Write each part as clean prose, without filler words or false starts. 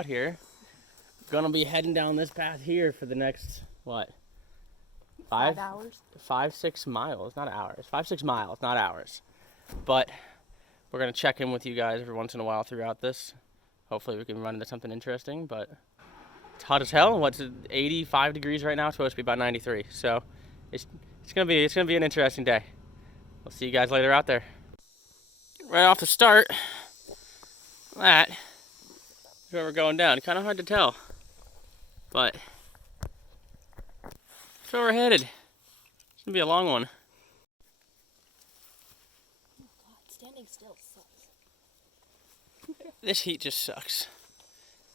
out here. Gonna be heading down this path here for the next, what? 5 hours? 5-6 miles, not hours. 5-6 miles, not hours. But we're gonna check in with you guys every once in a while throughout this. Hopefully we can run into something interesting, but it's hot as hell. What's it, 85 degrees right now? It's supposed to be about 93. So it's gonna be an interesting day. We'll see you guys later out there. Right off the start, that is where we're going down. Kind of hard to tell, but that's where we're headed. It's gonna be a long one. Oh God, standing still sucks. This heat just sucks.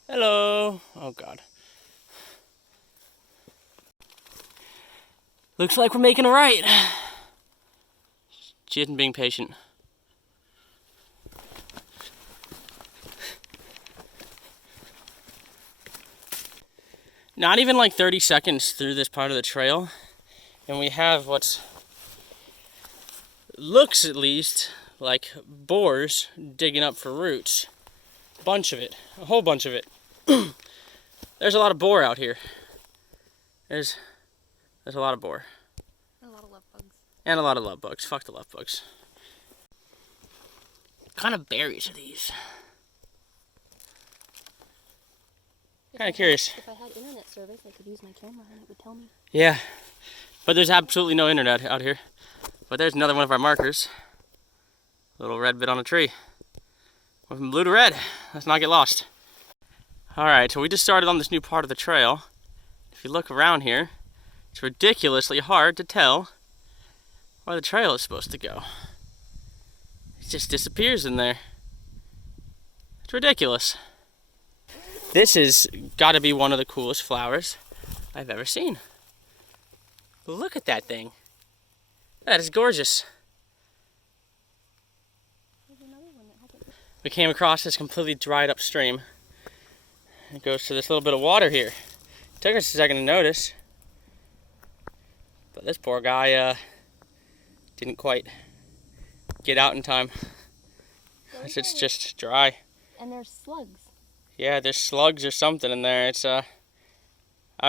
Hello. Oh God. Looks like we're making a right. She isn't being patient. Not even like 30 seconds through this part of the trail, and we have what looks, at least, like boars digging up for roots. Bunch of it, a whole bunch of it. There's a lot of boar out here. There's a lot of boar. And a lot of love bugs. And a lot of love bugs. Fuck the love bugs. What kind of berries are these? Kind of curious. If I had internet service, I could use my camera and it would tell me. Yeah, but there's absolutely no internet out here. But there's another one of our markers. Little red bit on a tree. Went from blue to red. Let's not get lost. Alright, so we just started on this new part of the trail. If you look around here, it's ridiculously hard to tell where the trail is supposed to go. It just disappears in there. It's ridiculous. This has got to be one of the coolest flowers I've ever seen. Look at that thing. That is gorgeous. There's another one that hasn't. We came across this completely dried up stream. It goes to this little bit of water here. It took us a second to notice. But this poor guy didn't quite get out in time. It's just dry. And there's slugs. Yeah, there's slugs or something in there. It's I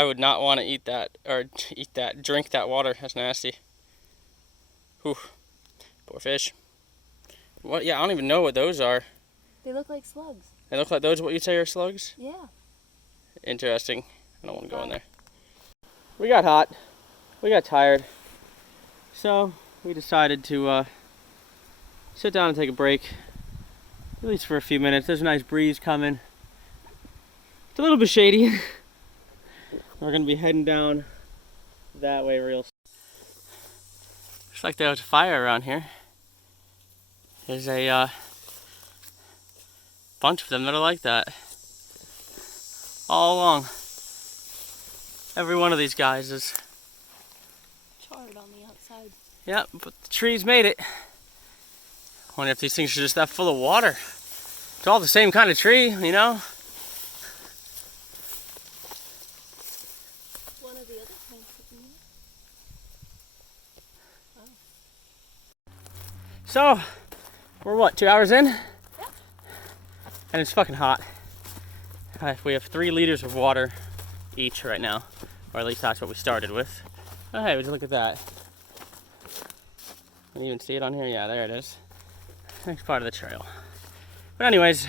would not want to eat that, or drink that water. That's nasty. Whew. Poor fish. What? Yeah, I don't even know what those are. They look like slugs. They look like those what you say are slugs? Yeah. Interesting. I don't want to go in there. We got hot. We got tired. So we decided to sit down and take a break. At least for a few minutes. There's a nice breeze coming. It's a little bit shady. We're gonna be heading down that way real soon. Looks like there was a fire around here. There's a bunch of them that are like that. All along. Every one of these guys is Charred on the outside. Yep, but the trees made it. Wonder if these things are just that full of water. It's all the same kind of tree, you know? One of the other plants in there. Oh. So, we're what, 2 hours in? Yeah. And it's fucking hot. We have 3 liters of water each right now. Or at least that's what we started with. Oh hey, would you look at that? Can you even see it on here? Yeah, there it is. Next part of the trail. But anyways,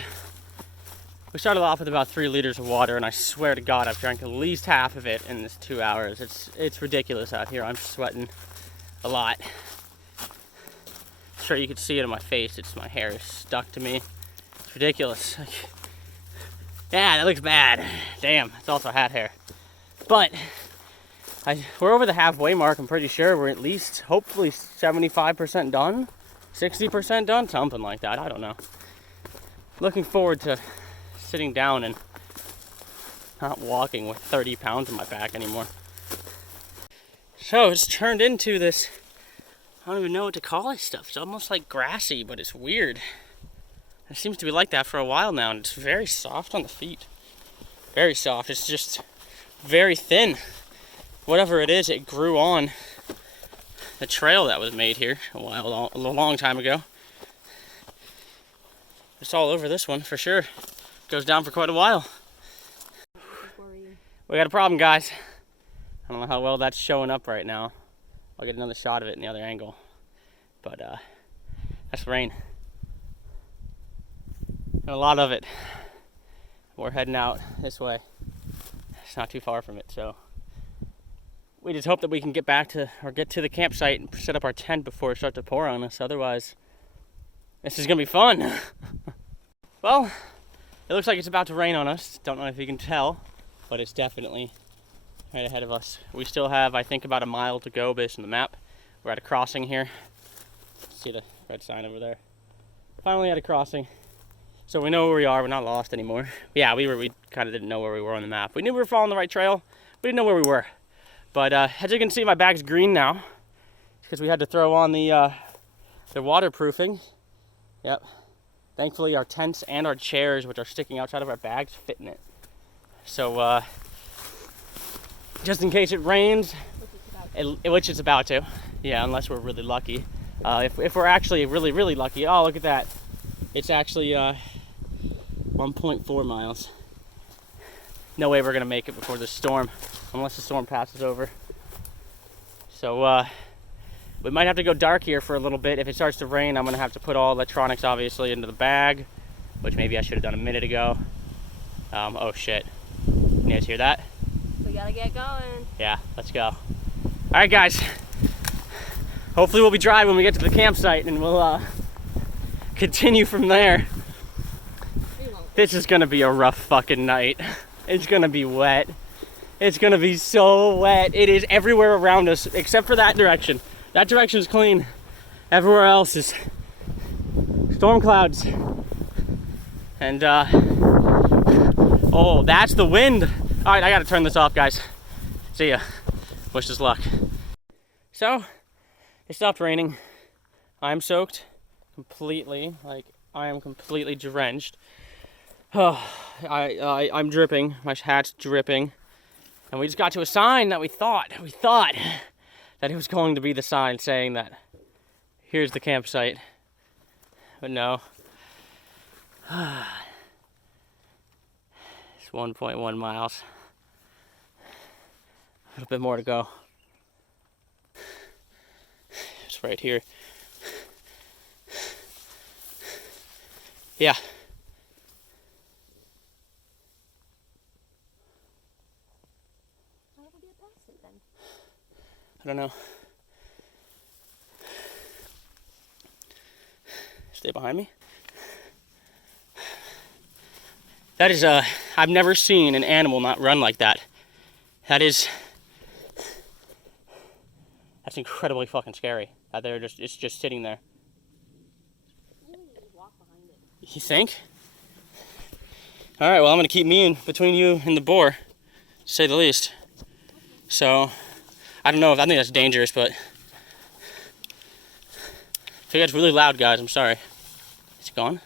we started off with about 3 liters of water, and I swear to God, I've drank at least half of it in this 2 hours. It's ridiculous out here. I'm sweating a lot. Sure, you could see it on my face. It's my hair is stuck to me. It's ridiculous. Yeah, that looks bad. Damn, it's also hat hair. But we're over the halfway mark. I'm pretty sure we're at least, hopefully, 75% done. 60% done, something like that. I don't know. Looking forward to sitting down and not walking with 30 pounds on my back anymore. So it's turned into this, I don't even know what to call this stuff. It's almost like grassy, but it's weird. It seems to be like that for a while now, and it's very soft on the feet. Very soft. It's just very thin. Whatever it is, it grew on the trail that was made here a long time ago. It's all over this one for sure. Goes down for quite a while. We got a problem, guys. I don't know how well that's showing up right now. I'll get another shot of it in the other angle. But that's rain. And a lot of it. We're heading out this way. It's not too far from it, so we just hope that we can get back to, or get to the campsite and set up our tent before it starts to pour on us. Otherwise, this is gonna be fun. Well, it looks like it's about to rain on us. Don't know if you can tell, but it's definitely right ahead of us. We still have, I think, about a mile to go based on the map. We're at a crossing here. See the red sign over there. Finally at a crossing. So we know where we are. We're not lost anymore. Yeah, we kind of didn't know where we were on the map. We knew we were following the right trail. We didn't know where we were. But as you can see, my bag's green now because we had to throw on the waterproofing. Yep. Thankfully, our tents and our chairs, which are sticking outside of our bags, fit in it. So just in case it rains, which it's about to. Yeah, unless we're really lucky. If we're actually really, really lucky, oh, look at that. It's actually 1.4 miles. No way we're gonna make it before the storm, unless the storm passes over. So we might have to go dark here for a little bit. If it starts to rain, I'm gonna have to put all electronics obviously into the bag, which maybe I should have done a minute ago. Oh shit. You guys hear that? We gotta get going. Yeah, let's go. All right, guys. Hopefully we'll be dry when we get to the campsite, and we'll continue from there. This is gonna be a rough fucking night. It's gonna be wet. It's gonna be so wet. It is everywhere around us, except for that direction. That direction is clean. Everywhere else is storm clouds. And oh, that's the wind. All right, I gotta turn this off, guys. See ya. Wish us luck. So, it stopped raining. I'm soaked completely. Like, I am completely drenched. Oh, I'm dripping. My hat's dripping. And we just got to a sign that we thought that it was going to be the sign saying that here's the campsite. But no. It's 1.1 miles. A little bit more to go. It's right here. Yeah. How do we get past it then? I don't know. Stay behind me. That is I've never seen an animal not run like that. That's incredibly fucking scary. That it's just sitting there. Walk behind it. You think? All right, well, I'm gonna keep me in between you and the boar, to say the least. So, I don't know if I think that's dangerous, but if it gets really loud, guys, I'm sorry. Is it gone?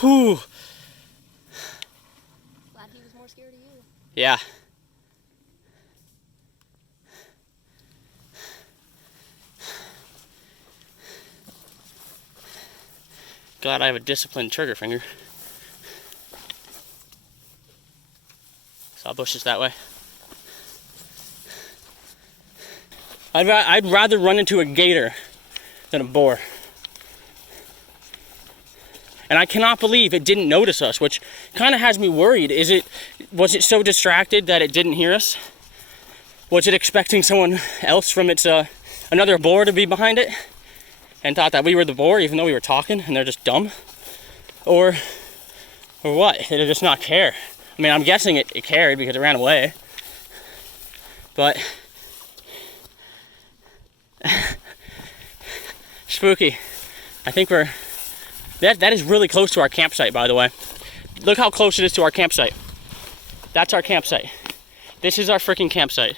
Whew. Glad he was more scared of you. Yeah. Glad I have a disciplined trigger finger. Saw bushes that way. I'd rather run into a gator than a boar. And I cannot believe it didn't notice us, which kind of has me worried. Was it so distracted that it didn't hear us? Was it expecting someone else from its another boar to be behind it and thought that we were the boar even though we were talking and they're just dumb? Or what? Did it just not care? I mean, I'm guessing it cared because it ran away. But spooky. I think that is really close to our campsite, by the way. Look how close it is to our campsite. That's our campsite. This is our freaking campsite.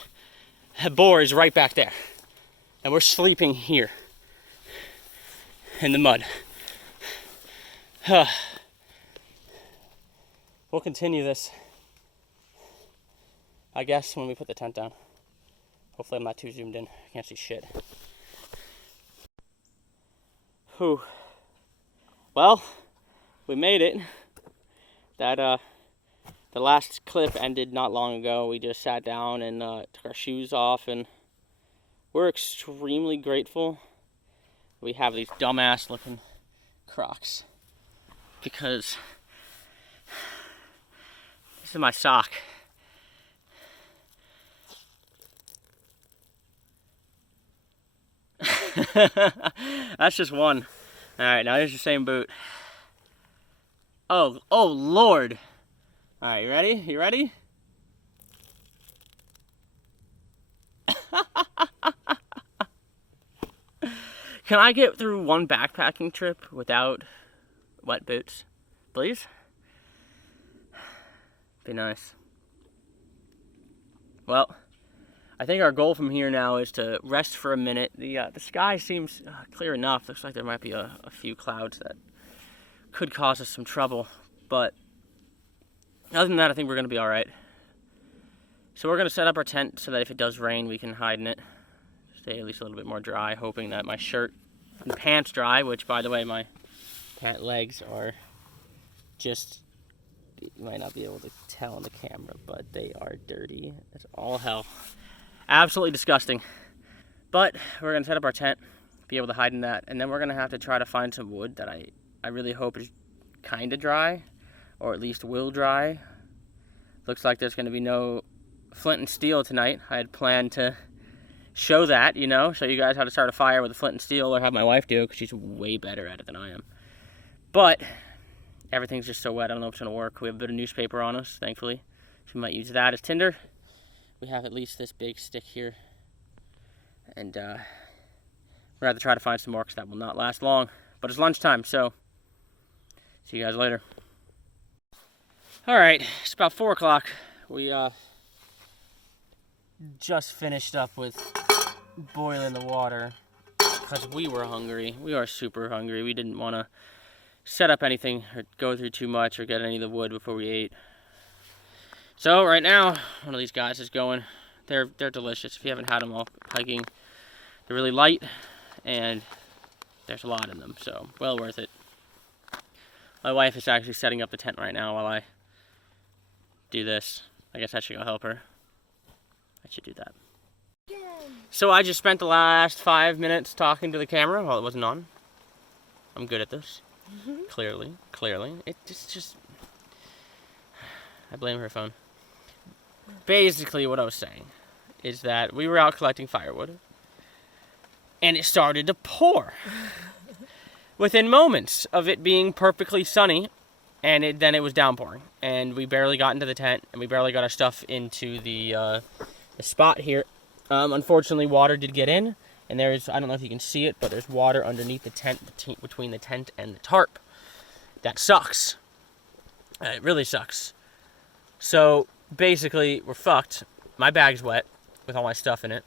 The boar is right back there. And we're sleeping here in the mud. We'll continue this, I guess, when we put the tent down. Hopefully I'm not too zoomed in. I can't see shit. Whew. Well, we made it. That the last clip ended not long ago. We just sat down and took our shoes off, and we're extremely grateful we have these dumbass looking Crocs, because this is my sock. That's just one. All right, now here's the same boot. Oh Lord. All right, you ready? You ready? Can I get through one backpacking trip without wet boots, please? Be nice. Well, I think our goal from here now is to rest for a minute. The sky seems clear enough. Looks like there might be a few clouds that could cause us some trouble, but other than that, I think we're going to be all right. So we're going to set up our tent so that if it does rain, we can hide in it. Stay at least a little bit more dry, hoping that my shirt and pants dry, which, by the way, my pant legs are just, you might not be able to tell on the camera, but they are dirty as all hell. Absolutely disgusting. But we're going to set up our tent, be able to hide in that, and then we're going to have to try to find some wood that I really hope is kind of dry, or at least will dry. Looks like there's going to be no flint and steel tonight. I had planned to show that, you know, show you guys how to start a fire with a flint and steel, or have my wife do it, because she's way better at it than I am. But everything's just so wet, I don't know if it's going to work. We have a bit of newspaper on us, thankfully. So we might use that as tinder. We have at least this big stick here. And we're going to have to try to find some more, because that will not last long. But it's lunchtime, so see you guys later. Alright, it's about 4 o'clock. We just finished up with boiling the water because we were hungry. We are super hungry. We didn't want to set up anything or go through too much or get any of the wood before we ate. So right now, one of these guys is going. They're delicious. If you haven't had them while hiking, they're really light and there's a lot in them, so well worth it. My wife is actually setting up the tent right now while I do this. I guess I should go help her. I should do that. So I just spent the last 5 minutes talking to the camera while it wasn't on. I'm good at this. Clearly. It's just... I blame her phone. Basically what I was saying is that we were out collecting firewood and it started to pour. Within moments of it being perfectly sunny, and then it was downpouring. And we barely got into the tent, and we barely got our stuff into the spot here. Unfortunately, water did get in, and there's, I don't know if you can see it, but there's water underneath the tent, between the tent and the tarp. That sucks. It really sucks. So, basically, we're fucked. My bag's wet with all my stuff in it.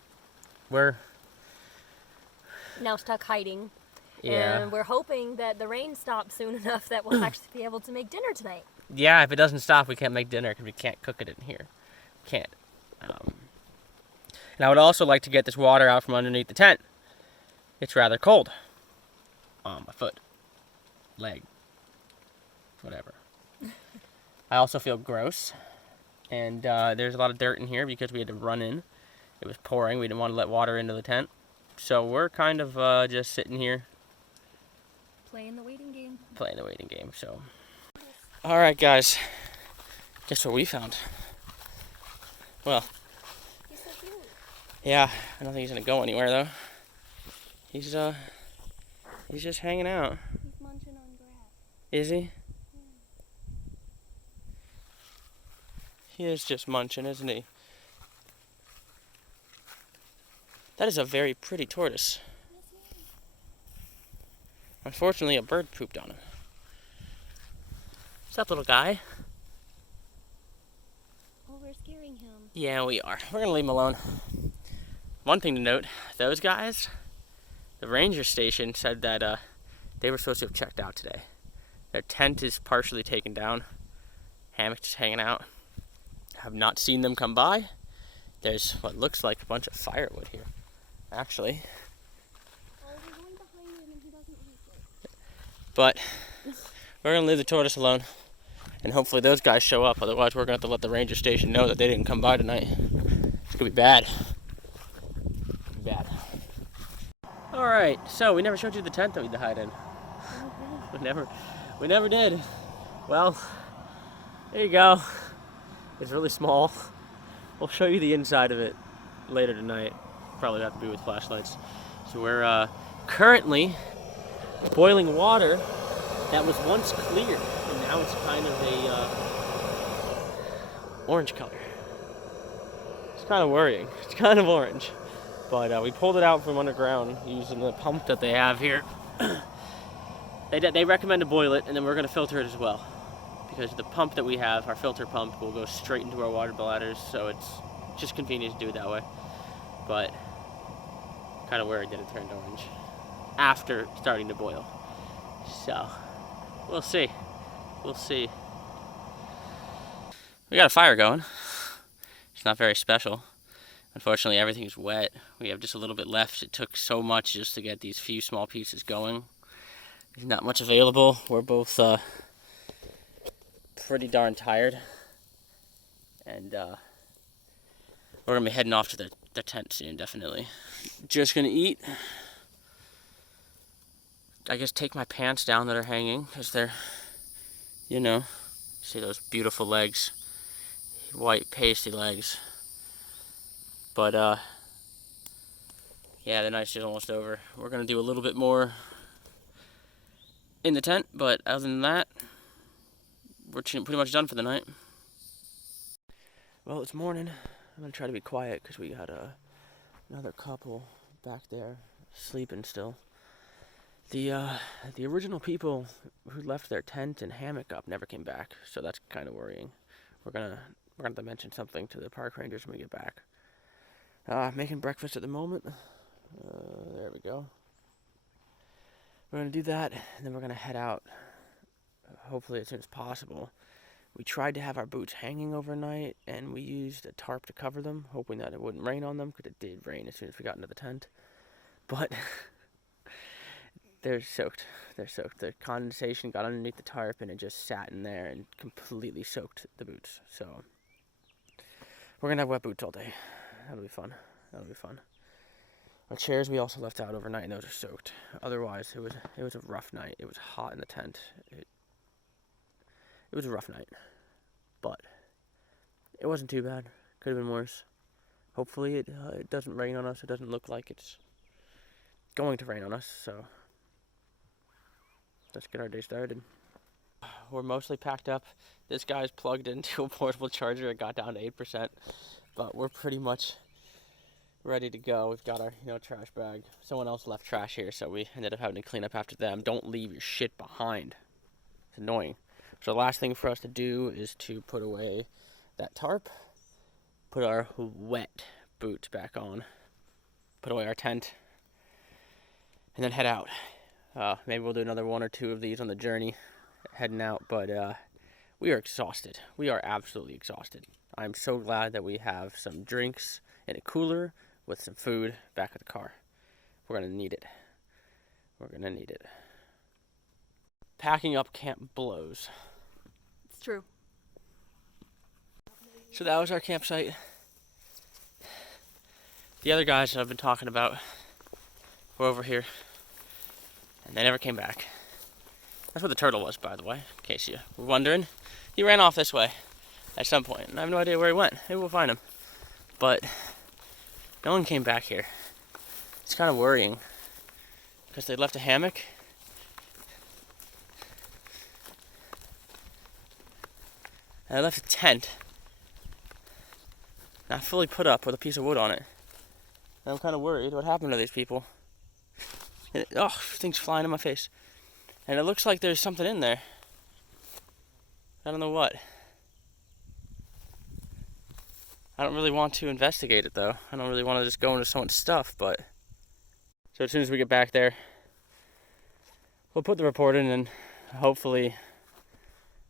We're now stuck hiding. Yeah. And we're hoping that the rain stops soon enough that we'll actually be able to make dinner tonight. Yeah, if it doesn't stop, we can't make dinner because we can't cook it in here. Can't. And I would also like to get this water out from underneath the tent. It's rather cold. On my foot. Leg. Whatever. I also feel gross. And there's a lot of dirt in here because we had to run in. It was pouring. We didn't want to let water into the tent. So we're kind of just sitting here. Playing the waiting game. Playing the waiting game, so. Alright, guys. Guess what we found? Well. He's so cute. Yeah, I don't think he's gonna go anywhere, though. He's just hanging out. He's munching on grass. Is he? He is just munching, isn't he? That is a very pretty tortoise. Unfortunately, a bird pooped on him. What's up, little guy? Oh, we're scaring him. Yeah, we are. We're gonna leave him alone. One thing to note, those guys, the ranger station said that they were supposed to have checked out today. Their tent is partially taken down. Hammock just hanging out. Have not seen them come by. There's what looks like a bunch of firewood here, actually. Oh, we're going behind him and he doesn't like it. But we're gonna leave the tortoise alone, and hopefully those guys show up. Otherwise, we're gonna have to let the ranger station know that they didn't come by tonight. It's gonna be bad. Bad. All right, so we never showed you the tent that we hide in. We never did. Well, there you go. It's really small. We'll show you the inside of it later tonight. Probably have to be with flashlights. So we're currently boiling water that was once clear, and now it's kind of a orange color. It's kind of worrying. It's kind of orange. But we pulled it out from underground using the pump that they have here. They recommend to boil it, and then we're going to filter it as well. Because the pump that we have, our filter pump, will go straight into our water bladders, so it's just convenient to do it that way. But kind of worried that it turned orange after starting to boil. So we'll see. We'll see. We got a fire going. It's not very special. Unfortunately, everything's wet. We have just a little bit left. It took so much just to get these few small pieces going. There's not much available. We're both pretty darn tired. And we're going to be heading off to the tent soon, definitely. Just going to eat. I guess take my pants down that are hanging, because they're, you know, see those beautiful legs. White, pasty legs. But, yeah, the night's just almost over. We're going to do a little bit more in the tent, but other than that, we're pretty much done for the night. Well, it's morning. I'm going to try to be quiet because we got another couple back there sleeping still. The original people who left their tent and hammock up never came back, so that's kind of worrying. We're gonna have to mention something to the park rangers when we get back. Making breakfast at the moment. There we go. We're going to do that, and then we're going to head out, hopefully as soon as possible. We tried to have our boots hanging overnight, and we used a tarp to cover them, hoping that it wouldn't rain on them, because it did rain as soon as we got into the tent. But they're soaked. They're soaked. The condensation got underneath the tarp, and it just sat in there and completely soaked the boots. So we're going to have wet boots all day. That'll be fun. That'll be fun. Our chairs we also left out overnight, and those are soaked. Otherwise, it was a rough night. It was hot in the tent. It was a rough night, but it wasn't too bad. Could have been worse. Hopefully, it doesn't rain on us. It doesn't look like it's going to rain on us. So let's get our day started. We're mostly packed up. This guy's plugged into a portable charger. It got down to 8%. But we're pretty much ready to go. We've got our, trash bag. Someone else left trash here, so we ended up having to clean up after them. Don't leave your shit behind. It's annoying. So the last thing for us to do is to put away that tarp, put our wet boots back on, put away our tent, and then head out. Maybe we'll do another one or two of these on the journey, heading out, but we are exhausted. We are absolutely exhausted. I'm so glad that we have some drinks in a cooler with some food back at the car. We're going to need it. We're going to need it. Packing up camp blows. It's true. So that was our campsite. The other guys that I've been talking about were over here, and they never came back. That's where the turtle was, by the way, in case you were wondering. He ran off this way at some point, and I have no idea where he went. Maybe we'll find him. But no one came back here. It's kind of worrying, because they left a hammock. And I left a tent, not fully put up, with a piece of wood on it. And I'm kind of worried what happened to these people. Things flying in my face. And it looks like there's something in there. I don't know what. I don't really want to investigate it, though. I don't really want to just go into someone's stuff, but... So as soon as we get back there, we'll put the report in, and hopefully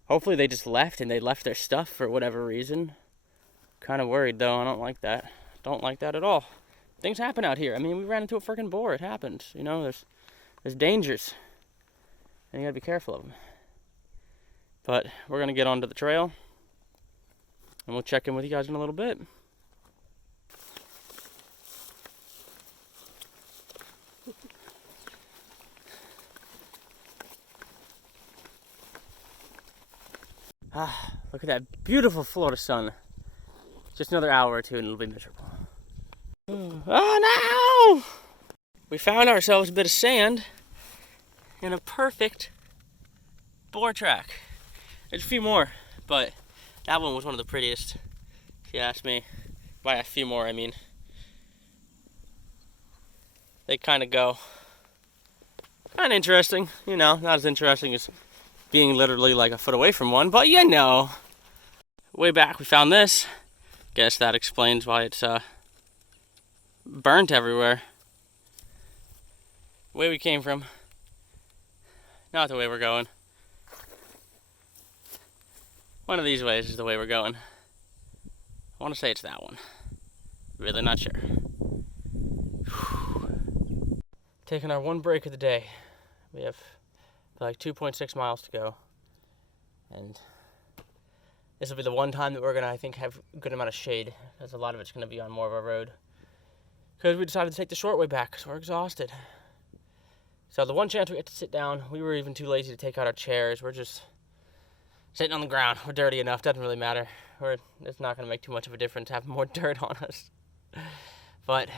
they just left, and they left their stuff for whatever reason. Kind of worried, though. I don't like that. Don't like that at all. Things happen out here. I mean, we ran into a freaking boar. It happens. There's dangers. and you gotta be careful of them. But we're gonna get onto the trail, and we'll check in with you guys in a little bit. Look at that beautiful Florida sun. Just another hour or two and it'll be miserable. Oh no! We found ourselves a bit of sand in a perfect boar track. There's a few more, but that one was one of the prettiest, if you ask me. By a few more, I mean. They kind of go. Kind of interesting, you know, not as interesting as being literally like a foot away from one, but you know. Way back we found this. Guess that explains why it's burnt everywhere. The way we came from. Not the way we're going. One of these ways is the way we're going. I want to say it's that one. Really not sure. Taking our one break of the day. We have like 2.6 miles to go. And this will be the one time that we're gonna, I think, have a good amount of shade, because a lot of it's gonna be on more of our road. Because we decided to take the short way back, because we're exhausted. So the one chance we get to sit down, we were even too lazy to take out our chairs. We're just sitting on the ground. We're dirty enough, doesn't really matter. It's not gonna make too much of a difference having more dirt on us. But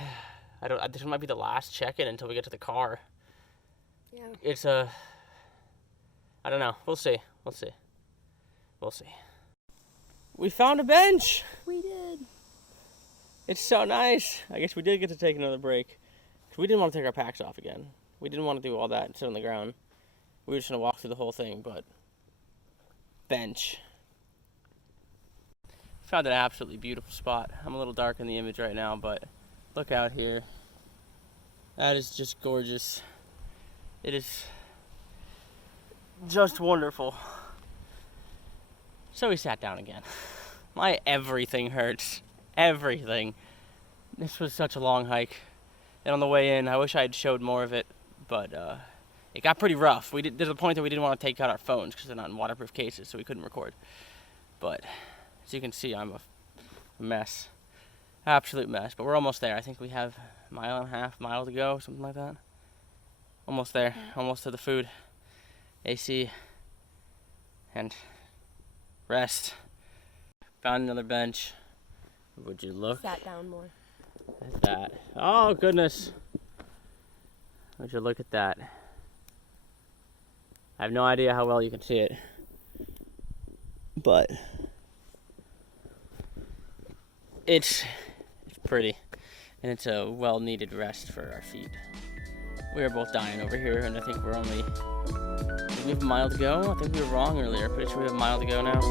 this might be the last check-in until we get to the car. Yeah. It's I don't know. We'll see. We'll see. We found a bench. We did. It's so nice. I guess we did get to take another break. 'Cause we didn't want to take our packs off again. We didn't want to do all that and sit on the ground. We were just going to walk through the whole thing, but bench. Found an absolutely beautiful spot. I'm a little dark in the image right now, but look out here. That is just gorgeous. It is just wonderful. So we sat down again. My everything hurts. Everything. This was such a long hike. And on the way in, I wish I had showed more of it, but it got pretty rough. There's a point that we didn't want to take out our phones because they're not in waterproof cases, so we couldn't record. But as you can see, I'm a mess. Absolute mess. But we're almost there. I think we have a mile and a half to go, something like that. Almost there. Almost to the food. AC. And rest. Found another bench. Would you look Sat down more. at that? Oh goodness. Would you look at that? I have no idea how well you can see it. But it's pretty. And it's a well-needed rest for our feet. We are both dying over here, and I think we have a mile to go. I think we were wrong earlier. Pretty sure we have a mile to go now.